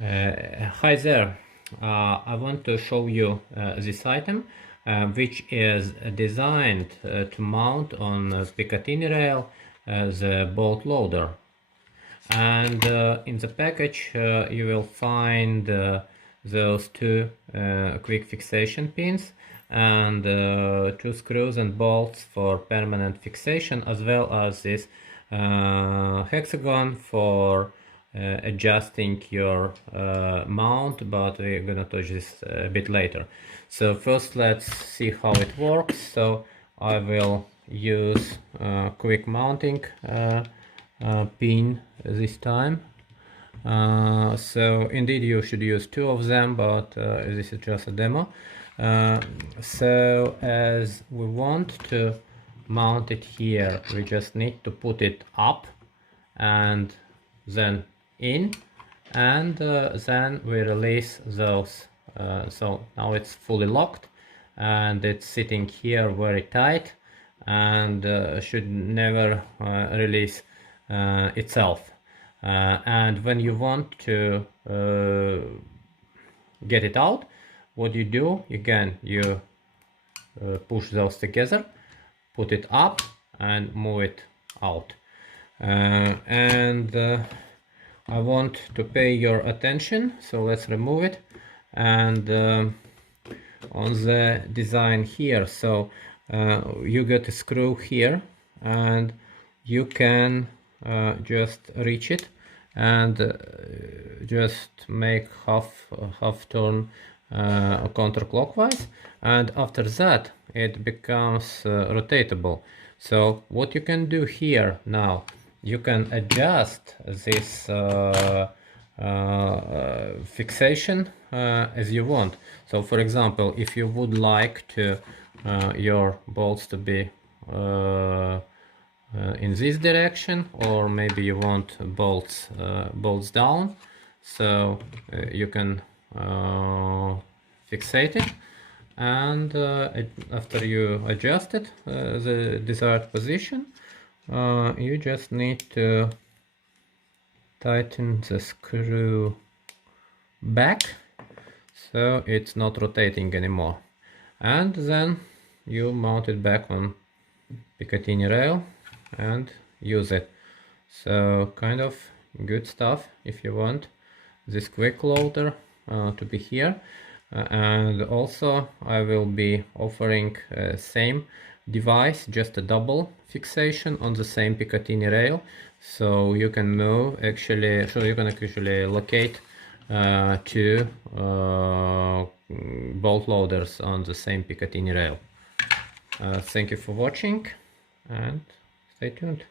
Hi there, I want to show you this item which is designed to mount on Picatinny rail the bolt loader. And in the package you will find those two quick fixation pins and two screws and bolts for permanent fixation, as well as this hexagon for adjusting your mount, but we're gonna touch this a bit later. So first let's see how it works. So I will use quick mounting pin this time. So indeed you should use two of them, but this is just a demo. So as we want to mount it here, we just need to put it up and then in, and then we release those. So now it's fully locked and it's sitting here very tight and should never release itself. And when you want to get it out, what you do, again, you push those together, put it up and move it out. I want to pay your attention, so let's remove it. And on the design here, so you get a screw here and you can just reach it and just make half turn counterclockwise, and after that it becomes rotatable. So what you can do here now, you can adjust this fixation as you want. So for example, if you would like to your bolts to be in this direction, or maybe you want bolts down, so you can fixate it, and after you adjust it the desired position, you just need to tighten the screw back so it's not rotating anymore, and then you mount it back on Picatinny rail and use it. So kind of good stuff if you want this quick loader to be here. And also I will be offering same device, just a double fixation on the same Picatinny rail, so you can move actually, so you can actually locate two bolt loaders on the same Picatinny rail. Thank you for watching and stay tuned.